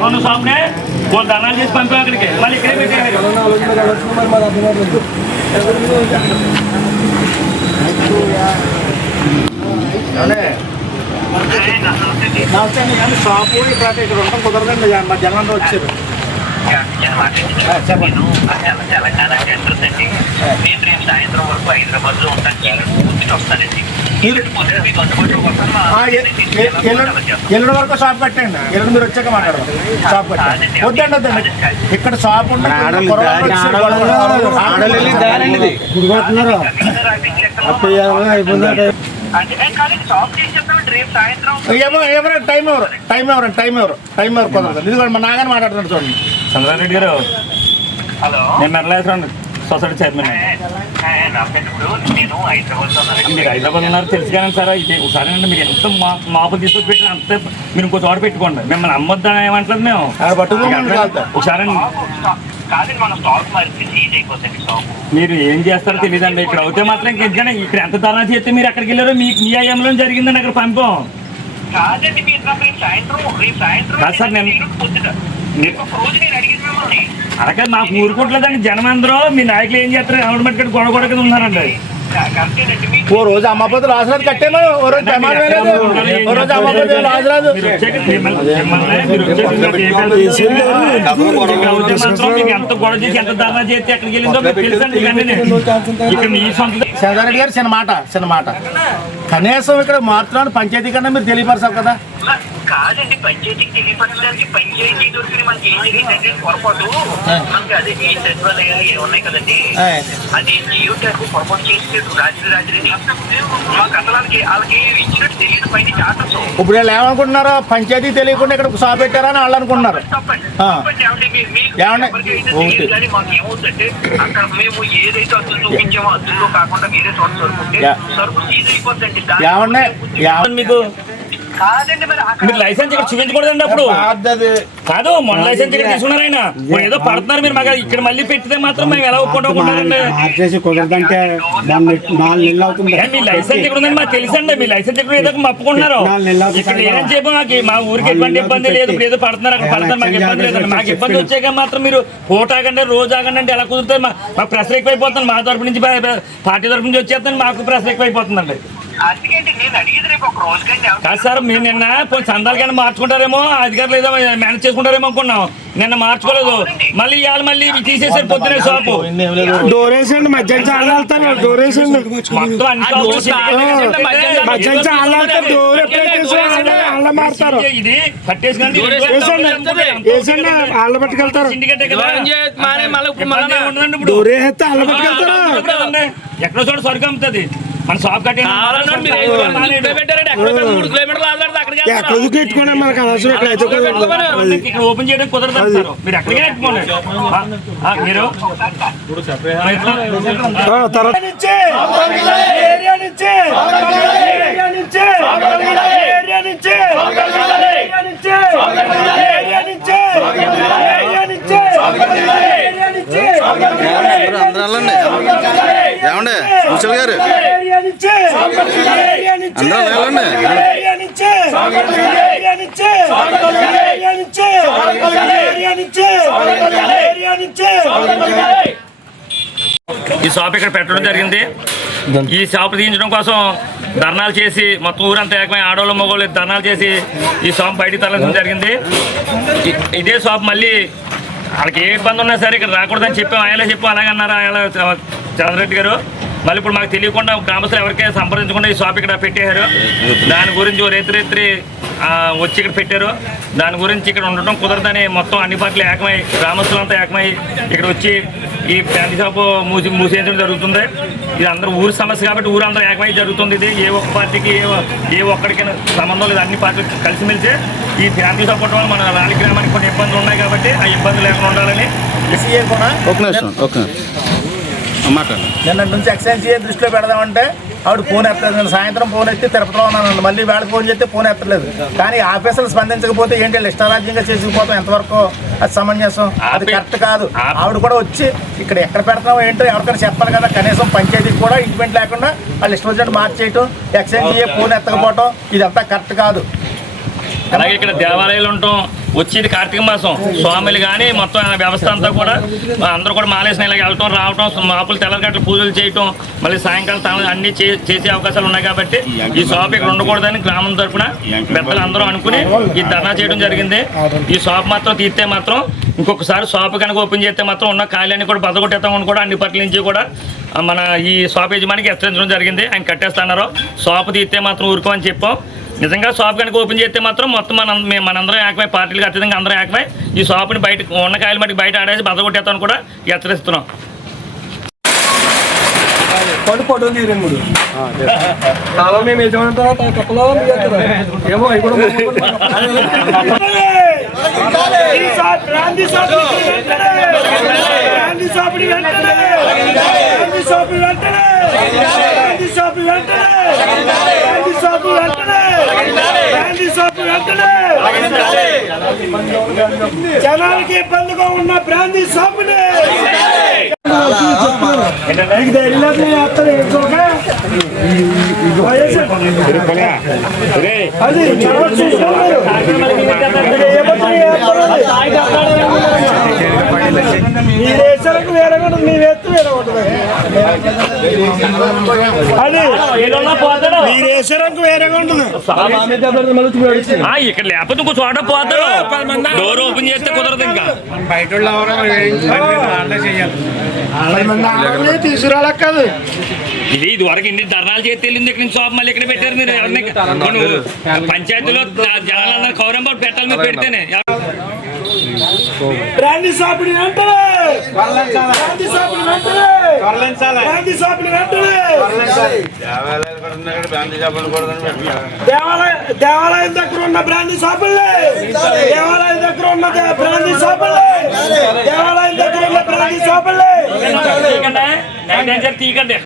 కొను షాప్నే వాళ్ళు ధనాలు చేసి పంపే అక్కడికి మళ్ళీ ఇక్కడే పెట్టారు. షాపు ఇక్కడ ఉండడం కుదరదండి. మా జనం వచ్చారు. తెలంగాణ అడ్రస్ అండి. నేను రేపు సాయంత్రం వరకు హైదరాబాద్ లో ఉంటాను. వస్తానండి. ఎల్లుండి వరకు షాప్ కట్టండి. ఎల్లుండి మీరు వచ్చాక మాట్లాడదాం. షాప్ కట్టండి. వద్దండి వద్దండి. ఇక్కడ షాప్ టైం ఎవరు కుదరదు. ఇది మా నాగానే మాట్లాడుతున్నాడు చూడండి. చంద్రారెడ్డి గారు, నేను మెరలేసండి సొసైటీ చైర్మన్. మీరు హైదరాబాద్ ఉన్నారు తెలుసు కానీ సార్. ఒకసారి అండి మీరు ఎంత మాపు తీసుకొచ్చి పెట్టిన అంతే మీరు ఇంకో చోట పెట్టుకోండి. మిమ్మల్ని అమ్మొద్దని ఏమంటలేదు మేము. ఒకసారి మీరు ఏం చేస్తారో తెలియదండి. ఇక్కడ అవుతే మాత్రం ఇంకెందుకనే ఇక్కడ ఎంత ధర్నా చేస్తే మీరు ఎక్కడికి వెళ్ళారో మీ ఆయంలో జరిగిందని అక్కడ పంపాం. కాదు సార్, నేను అలాగే మాకు ఊరుకోవట్లేదండి. జనం అందరూ మీ నాయకులు ఏం చేస్తారు ఎవరి మట్టి గొడవ కింద ఉన్నారండి. ఓ రోజు అమ్మపోతే రాజరాజు కట్టాను. ఓ రోజు ఓ రోజు అమ్మపోతే రాజరాజు ఎంత గొడవ చేసి ఎంత ధర్నా చేస్తే ఎక్కడికి వెళ్ళిందో తెలుసండి. ఇక్కడ మీ సొంత చంద్రారెడ్డి గారు చిన్న మాట కనీసం ఇక్కడ మాత్రాన్ని పంచాయతీ కన్నా మీరు తెలియపరచాలి కదా. కాదండి, పంచాయతీకి తెలియపరచడానికి పంచాయతీ దొరికి మనకి ఏం జరిగిందంటే పొరపాటు మనకి అదే ఈ సచివాలయాలు ఉన్నాయి కదండి. అది జియో ట్యాగ్ పొరపాటు చేసి రాత్రి మాకు అసలు వాళ్ళకి ఇచ్చినట్టు తెలియదు. పైన ఆటర్స్ ఇప్పుడు వీళ్ళు ఏమనుకుంటున్నారు, పంచాయతీ తెలియకుండా ఇక్కడ షాప్ పెట్టారని వాళ్ళు అనుకుంటున్నారు. కానీ మాకు ఏమవుతుందంటే అక్కడ మేము ఏదైతే అద్దులు చూపించామో అద్దుల్లో కాకుండా వేరే చోట సరుకుంటే సరుకు సీజ్ అయిపోతుందండి. మీకు మీరు లైసెన్స్ ఇక్కడ చూపించకూడదండి. అప్పుడు కాదు, మొన్న లైసెన్స్ ఇక్కడ తీసుకున్నారు ఆయన. ఏదో పడుతున్నారు మీరు. మాకు ఇక్కడ మళ్ళీ పెట్టితే మాత్రం మేము ఎలా ఒప్పుకుంటామండి. మీ లైసెన్స్ ఇక్కడ ఉందని మాకు తెలుసండి. మీ లైసెన్స్ ఇక్కడ ఏదో మప్పుకుంటున్నారు. ఇక్కడ ఏం చెప్పి మా ఊరికి ఎటువంటి ఇబ్బంది లేదు. ఇప్పుడు ఏదో పడుతున్నారు అక్కడ పడుతున్నారు. మాకు ఇబ్బంది లేదండి. మాకు ఇబ్బంది వచ్చాక మాత్రం మీరు పూట ఆగండి రోజు ఆగండి అంటే ఎలా కుదురుతుంది. మాకు ప్రెషర్ ఎక్కువైపోతుంది. మా తరపు నుంచి పార్టీ తరపు నుంచి వచ్చేస్తాను. మాకు ప్రెషర్ ఎక్కువైపోతుందండి. కాదు సార్, మీరు నిన్న చందాలకైనా మార్చుకుంటారేమో, అధికారులు ఏదో మేనేజ్ చేసుకుంటారేమో అనుకున్నాం. నిన్న మార్చుకోలేదు. మళ్ళీ ఇవాళ మళ్ళీ తీసేసారు పొద్దునే షాపు. డోరేషన్ మధ్యాహ్నం చాలా వెళ్తాను. డోరేషన్ మొత్తం ఇది కట్టేసుకుంటే వాళ్ళు పట్టుకెళ్తారు. సిండికేటే కదా. ఎక్కడో చోట సరుకు అమ్ముతుంది. మన షాప్ కట్టే ఇక్కడ ఓపెన్ చేయడం కుదరదు సార్. మీరు ఎక్కడికే పెట్టుకోండి. మీరు ఏమండి ముసలి గారు ఈ షాప్ ఇక్కడ పెట్టడం జరిగింది. ఈ షాప్ తీయించడం కోసం ధర్నాలు చేసి మొత్తం ఊరంతా ఏకమై ఆడవాళ్ళు మగవాళ్ళు ధర్నాలు చేసి ఈ షాప్ బయటికి తరలించడం జరిగింది. ఇదే షాప్ మళ్ళీ వాళ్ళకి ఏ ఇబ్బంది ఉన్నా సరే ఇక్కడ రాకూడదని చెప్పాం. ఆయనలో చెప్పాం. అలాగన్నారు ఆయన చంద్రరెడ్డి గారు. మళ్ళీ ఇప్పుడు మాకు తెలియకుండా గ్రామస్తులు ఎవరికైనా సంప్రదించకుండా ఈ షాప్ ఇక్కడ పెట్టారు. దాని గురించి రేత్రి వచ్చి ఇక్కడ పెట్టారు. దాని గురించి ఇక్కడ ఉండటం కుదరదని మొత్తం అన్ని పార్టీలు ఏకమై గ్రామస్తులంతా ఏకమై ఇక్కడ వచ్చి ఈ ఫ్యామిలీ షాప్ మూసేయించడం జరుగుతుంది. ఇది అందరూ ఊరి సమస్య కాబట్టి ఊరందరూ ఏకమై జరుగుతుంది. ఇది ఏ ఒక్క పార్టీకి ఏ ఒక్కడికైనా సంబంధం లేదు. అన్ని పార్టీలు కలిసిమెలిసి ఈ ఫ్యామిలీ షాప్ వల్ల మన రాణి గ్రామానికి కొన్ని ఇబ్బందులు ఉన్నాయి కాబట్టి ఆ ఇబ్బందులు లేకుండా ఉండాలని మాట్లాడండి. నిన్న నుంచి ఎక్సైజ్ దృష్టిలో పెడదామంటే ఆవిడ ఫోన్ ఎత్తలేదు. నేను సాయంత్రం ఫోన్ ఎత్తి తిరుపతిలో ఉన్నాను, మళ్ళీ వేళ ఫోన్ చేస్తే ఫోన్ ఎత్తలేదు. కానీ ఆఫీసర్లు స్పందించకపోతే ఏంటి ఇష్టారాజ్యంగా చేసుకుపోతాం, ఎంతవరకు అది సమంజసం? అది కరెక్ట్ కాదు. ఆవిడ కూడా వచ్చి ఇక్కడ ఎక్కడ పెడతామో ఏంటో ఎవరికైనా చెప్పాలి కదా. కనీసం పంచాయతీకి కూడా ఇంటిమెంట్ లేకుండా వాళ్ళు ఇష్టం వచ్చినట్టు మార్చేయటం, ఎక్స్ఎండిఏ ఫోన్ ఎత్తకపోవటం, ఇదంతా కరెక్ట్ కాదు. అలాగే ఇక్కడ దేవాలయాలు ఉంటాం, వచ్చేది కార్తీక మాసం, స్వాములు కానీ మొత్తం వ్యవస్థ అంతా కూడా అందరూ కూడా మాలేసిన ఇలాగ వెళ్ళటం రావటం, మాపులు తెల్లగట్లు పూజలు చేయటం, మళ్ళీ సాయంకాలం తాను అన్ని చేసే అవకాశాలు ఉన్నాయి. కాబట్టి ఈ షాప్ ఇక్కడ ఉండకూడదని గ్రామం తరఫున పెద్దలు అందరూ అనుకుని ఈ ధర్నా చేయడం జరిగింది. ఈ షాప్ మాత్రం తీస్తే మాత్రం ఇంకొకసారి షాప్ కనుక ఓపెన్ చేస్తే మాత్రం ఉన్న ఖాళీని కూడా బద్దగొట్టేస్తామని కూడా అన్ని పట్ల నుంచి కూడా మన ఈ షాప్ యజమానికి హెచ్చరించడం జరిగింది. ఆయన కట్టేస్తున్నారు. షాప్ తీస్తే మాత్రం ఊరుకోమని చెప్పాం. నిజంగా షాప్ కనుక ఓపెన్ చేస్తే మాత్రం మొత్తం మనందరం ఏకమై, పార్టీలకు అత్యధికంగా అందరం ఏకమై ఈ షాప్ని బయట ఉన్న కాయలు మట్టి బయట ఆడేసి బద్దగొట్టేస్తామని కూడా హెచ్చరిస్తున్నాం. కాలం మేము యజమాని తర్వాత కప్పలో ఏమో జనాలకి ఇబ్బందిగా ఉన్న బ్రాందీ షాపుని మీరేసరకు వేరే ఉంటుంది, మీ ఎత్తు వేరే ఉంటుంది. అది మీరేసరకు వేరేగా ఉంటుంది. ఇక్కడ లేకపోతే ఇంకో చోట పోతారు, డోర్ ఓపెన్ చేస్తే కుదరదు. ఇంకా బయట తీసుకురాలేక కాదు. ఇది వరకు ఇన్ని ధర్నాలు చేసి వెళ్ళింది. ఇక్కడ నుంచి షాప్ మళ్ళీ ఇక్కడ పెట్టారు. మీరు ఎవరిని పంచాయతీలో జనాలందరూ కౌరంబోట్ పెట్టాలి, మీరు పెడితేనే. బ్రాందీ షాపుని వెంటనే, బ్రాందీ షాపుని వెంటనే, బ్రాందీ షాపుని వెంటనే, దేవాలయం దగ్గర ఉన్న బ్రాందీ షాపుల్ని, దేవాలయం దగ్గర ఉన్న బ్రాందీ షాపుల్ని, దేవాలయం దగ్గర ఉన్న బ్రాందీ షాపుల్ని తీకండి.